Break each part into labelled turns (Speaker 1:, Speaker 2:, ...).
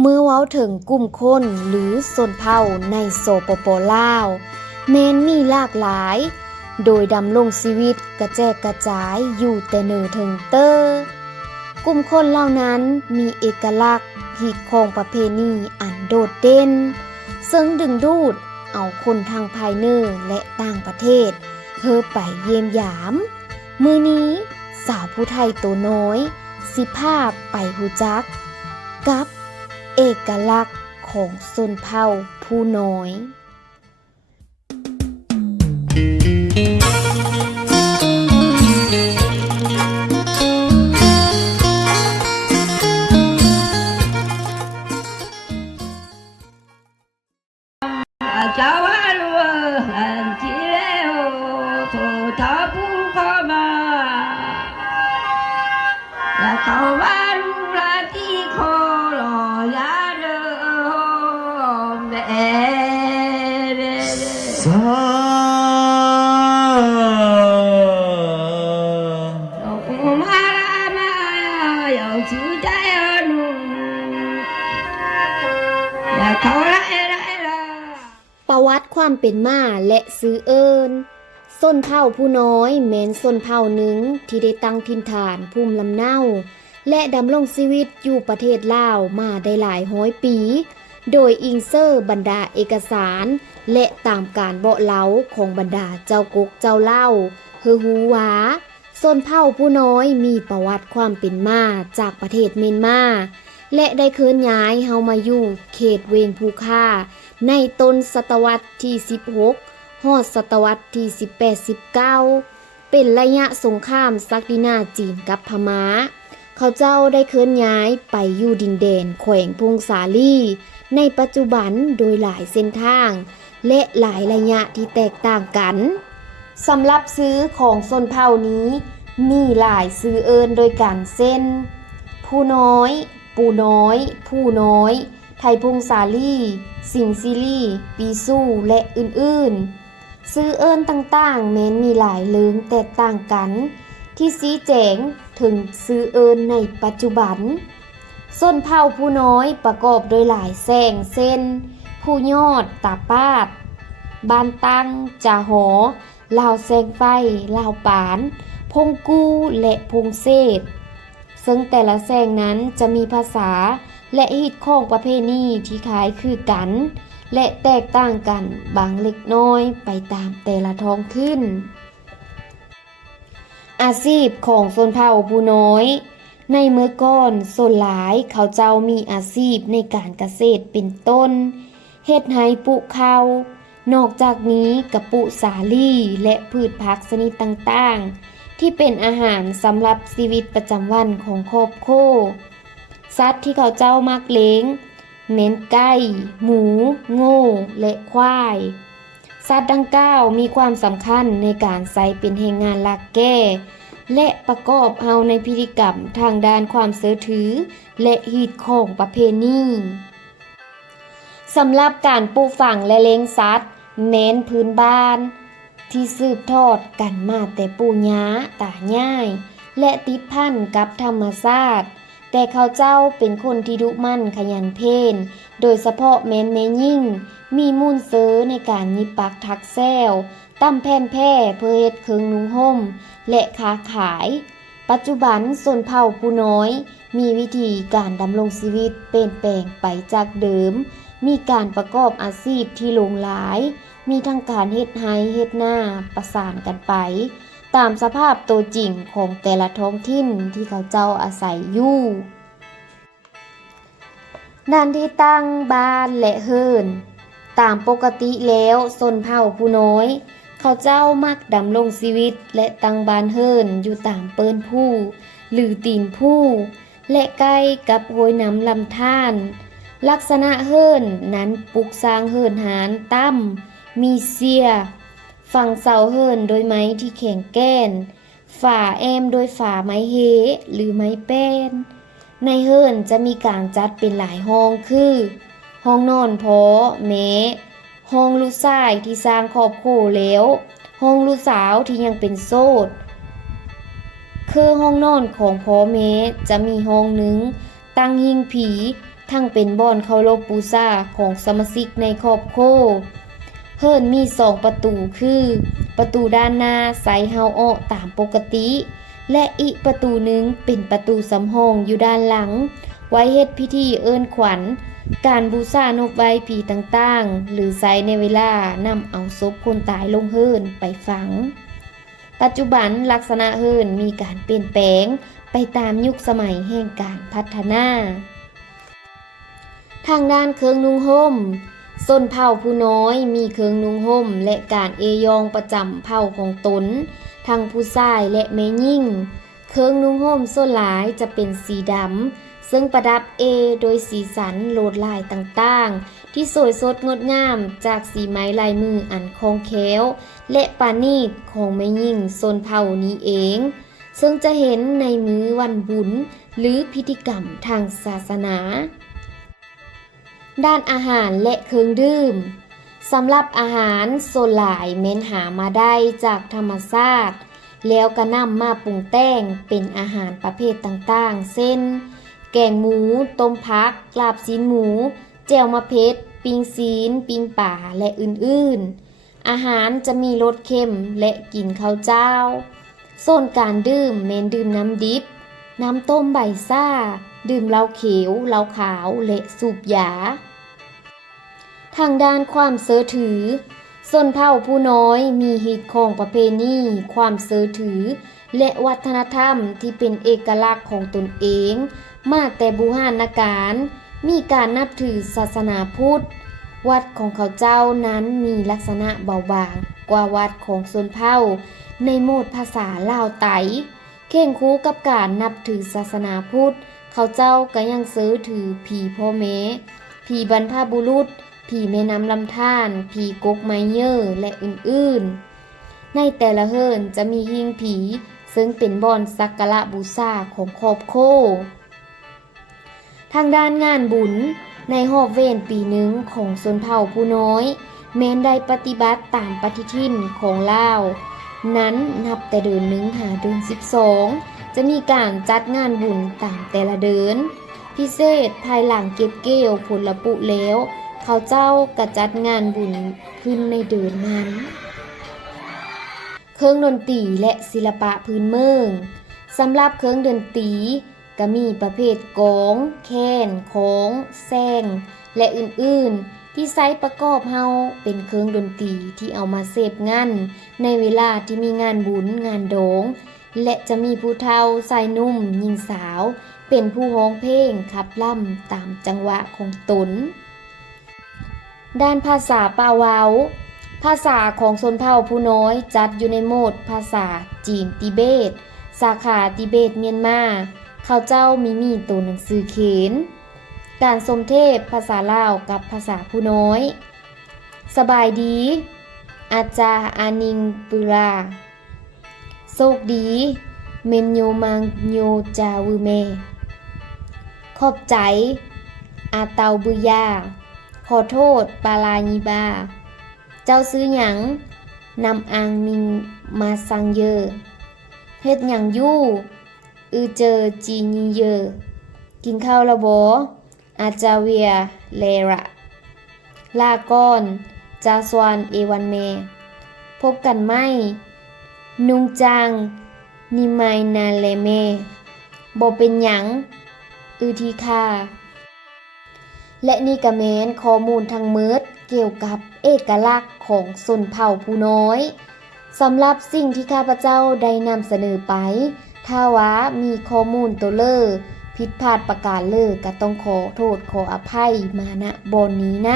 Speaker 1: เมื่อเว้าถึงกลุ่มคนหรือสนเผ่าในโซโปโปลาวแมนมีหลากหลาย โดยดำรงชีวิตกระแจกกระจายอยู่แต่เนอถึงเตอร์กลุ่มคนเหล่านั้นมีเอกลักษณ์หีดของประเพณีอันโดดเด่น ซึ่งดึงดูดเอาคนทางภายเนอร์และต่างประเทศเฮอไปเยี่ยมยาม มือนี้สาวผู้ไทยตัวน้อย สิภาพไปหูจัก กับ เอกลักษณ์ของชนเผ่าผู้น้อย ประวัติความเป็นมาและซื้อเอิญส้นเผ่าผู้น้อยแม้นส้นเผ่าหนึ่งที่ได้ตั้งถิ่นฐานภูมิลำเนาและดำรงชีวิตอยู่ประเทศลาวมาได้หลายร้อยปี โดยอิงเซอร์บรรดาเอกสาร และตามการเบาะเล้าของบรรดาเจ้ากกเจ้าเล่าเฮอฮูหวา ส้นเผ่าผู้น้อยมีประวัติความเป็นมาจากประเทศเมียนมาและได้เคลื่อนย้ายเฮามาอยู่เขตเวงภูคาในต้นศตวรรษที่ 16ฮอดศตวรรษที่ 18-19 เป็นระยะสงครามซักดินาจีนกับพมา่า เขาเจ้าได้เคลื่อนย้ายไปอยู่ดินแดนแขวงพงสาลี ในปัจจุบันโดยหลายเส้นทาง และหลายระยะที่แตกต่างกัน สำหรับซื้อของชนเผ่านี้มีหลายซื้อเอินโดยการเส้น ผู้น้อย ปูน้อย ผู้น้อย ไทยพงสาลีสิงซิลีปีสู้และอื่นๆ ซื้อเอินต่างๆแม้นมีหลายเลิงแตกต่างกัน ที่ซีแจงถึงซื้อเอินในปัจจุบันส้นเผ่าผู้น้อยประกอบโดยหลายแสงเส้น ผู้ยอดตาปาด บานตั้งจาหอ ลาวแสงไฟลาวปาน พงกูและพงเศษซึ่งแต่ละแสงนั้นจะมีภาษาและฮิตของประเพณีที่คล้ายคือกัน และแตกต่างกันบางเล็กน้อยไปตามแต่ละท้องถิ่นอาชีพของชนเผ่าผู้น้อย ในเมื่อก่อนส่วนหลายเขาเจ้ามีอาชีพในการเกษตรเป็นต้นเฮ็ดไห้ปลูกข้าว นอกจากนี้กระปุสาลี่และพืชผักชนิดต่างๆ ที่เป็นอาหารสำหรับชีวิตประจำวันของครอบครัวสัตว์ที่เขาเจ้ามักเลี้ยงเม้นไก่ หมูโง่และควาย สัตว์ดังกล่าวมีความสำคัญในการใช้เป็นแรงงานลักแก่และประกอบเอาในพิธีกรรมทางด้านความเสือถือ และฮีตของประเพณีสำหรับการปลูกฝังและเลี้ยงสัตว์ แม้นพื้นบ้าน ที่สืบทอดกันมาแต่ปู่ย่าตายาย และติดพันกับธรรมชาติแต่เขาเจ้าเป็นคนที่ดุมั่นขยันเพนโดยเฉพาะแม้นแม่ยิ่ง มีมูลเซอในการยิบปักทักแซวตั้มแผ่นแพ่เพื่อเฮ็ดเคิงนุงห่ม และค้าขาย ปัจจุบันส่วนเผ่าผู้น้อย มีวิธีการดำรงชีวิตเปลี่ยนแปลงไปจากเดิม มีการประกอบอาชีพที่หลงหลาย มีทั้งการเฮ็ดไฮเฮ็ดหน้าประสานกันไป ตามสภาพตัวจริงของแต่ละท้องถิ่นที่เขาเจ้าอาศัยอยู่ด้านที่ตั้งบ้านและเฮิรนตามปกติแล้วสนเผ่าผู้น้อย เขาเจ้ามักดำรงชีวิตและตั้งบ้านเฮิรนอยู่ตามเปิ้นผู้ หรือตีนผู้ และใกล้กับห้วยน้ำลำธาร ลักษณะเฮิรนนั้นปลูกสร้างเฮิรนหารตั้มมีเสีย ฝั่งเสาเฮิรนโดยไม้ที่แข็งแก้น ฝาแอมโดยฝาไม้เฮหรือไม้แป้น ในเฮิรนจะมีการจัดเป็นหลายห้องคือ ห้องนอนพอแม้ห้องลูกชายที่สร้างครอบครัวแล้ว ห้องลูกสาวที่ยังเป็นโสดคือห้องนอนของพ่อแม่จะมีห้องหนึ่งตั้งหิ้งผี ทั้งเป็นบ่อนเคารพบูชาของสมาชิกในครอบครัวเฮิรนมีสองประตูคือ ประตูด้านหน้าใส่เฮาออกตามปกติ และอีกประตูหนึ่งเป็นประตูสำรองอยู่ด้านหลัง ไว้เฮ็ดพิธีเอิ้นขวัญ การบูชานกไว้ผีต่างๆ หรือใช้ในเวลานำเอาศพคนตายลงเฮิรนไปฝัง ปัจจุบันลักษณะเฮิรนมีการเปลี่ยนแปลงไปตามยุคสมัยแห่งการพัฒนา ทางด้านเครื่องนุ่งห่มส้นเผ่าผู้น้อยมีเครื่องนุ่งห่มและการเอยองประจำเผ่าของตน ทั้งผู้ชายและแม่ยิ่ง เครื่องนุ่งห่มส่วนหลายจะเป็นสีดำ ซึ่งประดับเอโดยสีสันโลดลายต่างๆ ที่สวยสดงดงามจากสีไม้ลายมืออันคองแค้ว และปานีตของแม่ยิ่งโซนเผ่านี้เอง ซึ่งจะเห็นในมื้อวันบุญหรือพิธีกรรมทางศาสนา ด้านอาหารและเครื่องดื่มสำหรับอาหารโซหลายเม้นหามาได้จากธรรมชาติ แล้วก็นำมาปรุงแต่งเป็นอาหารประเภทต่างๆ เช่น แกงหมู ต้มพักลาบซีนหมู แจ่วมะเพ็ดปิงซีน ปิงป่า และอื่นๆ อาหารจะมีรสเค็มและกลิ่นข้าวเจ้า โซนการดื่มเมนดื่มน้ำดิบ น้ำต้มใบซ่า ดื่มเหล้าเขียวเหล้าขาวและสูบยา ทางด้านความเสือถือส่วนเผ่าผู้น้อยมีฮิตของประเพณีความเสือถือ และวัฒนธรรมที่เป็นเอกลักษณ์ของตนเอง มาแต่บูหานการมีการนับถือศาสนาพุทธ วัดของเขาเจ้านั้นมีลักษณะเบาบางกว่าวัดของส่วนเผ่าในโหมดภาษาลาวไต เข่งคู่กับการนับถือศาสนาพุทธ เขาเจ้าก็ยังซื้อถือผีพ่อแม่ผีบรรพบุรุษ ผีแม่น้ำลำธารผีกกไมเยอร์และอื่นๆ ในแต่ละเฮิรนจะมีหิ้งผี ซึ่งเป็นบอนสักการะบูชาของครอบครัวทางด้านงานบุญในหอบเวนปีหนึ่งของชนเผ่าผู้น้อย แม้นได้ปฏิบัติตามปฏิทินของลาว นั้นนับแต่เดือนหนึ่งหาเดือน12จะมีการจัดงานบุญตามแต่ละเดือน พิเศษภายหลังเก็บเกี่ยวผลละปุแล้ว เขาเจ้ากระจัดงานบุญขึ้นในเดือนนั้น เครื่องดนตรีและศิลปะพื้นเมืองสำหรับเครื่องดนตรีก็มีประเภทกลอง แคนของแซงและอื่นๆ ที่ใช้ประกอบเฮาเป็นเครื่องดนตรีที่เอามาเสพงานในเวลาที่มีงานบุญงานโดง และจะมีผู้เฒ่าชายหนุ่มหญิงสาว เป็นผู้ร้องเพลงขับล่ำตามจังหวะของตน ด้านภาษาปาเวาภาษาของชนเผ่าผู้น้อยจัดอยู่ในโหมดภาษาจีนติเบต สาขาติเบตเมียนมา เขาเจ้ามีมีตัวหนังสือเขียน การสมเทพภาษาลาวกับภาษาผู้น้อย สบายดี อาจาอานิงปุราโชคดีเมนโยมังโยจาวเม ขอบใจ อาเตาบุยา ขอโทษปาลาญิบา เจ้าซื้อหยังนำอังมิงมาสังเยอเฮ็ดหยังยู่ อือเจอจีนีเยอ กินข้าวละบ่อ อาจาเวียเลระลาก่อนจาสวานเอวันเม พบกันไหม นุงจัง นิไมนาเลเมบเป็นหยัง อือทีคาและนี่กะแมนข้อมูลทางเมิดเกี่ยวกับเอกลักษณ์ของชนเผ่าผู้น้อยสำหรับสิ่งที่ข้าพเจ้าได้นำเสนอไป ถ้าว่ามีข้อมูลตัวเลอ ผิดพลาดประการเลอก็ต้องขอโทษขออภัยมาณบนนี้น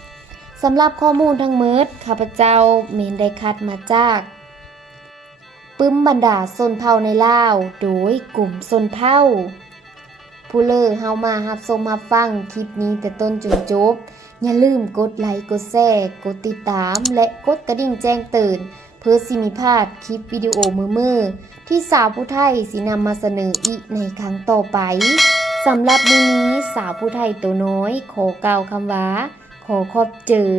Speaker 1: ำสำหรับข้อมูลทั้งเมิดข้าพเจ้าเมนได้คัดมาจาก ปึ้มบรรดาชนเผ่าในลาว โดยกลุ่มชนเผ่าผู้เลอเฮามารับชมรับฟังคลิปนี้แต่ต้นจนจบ อย่าลืมกดไลค์กดแชร์กดติดตาม และกดกระดิ่งแจ้งเตือน เพื่อสิมีพาดคลิปวิดีโอมือมือที่สาวผู้ไทยสินำมาเสนออีกในครั้งต่อไปสำหรับมือนี้สาวผู้ไทยตัวน้อย ขอกล่าวคำว่า ขอขอบเจอ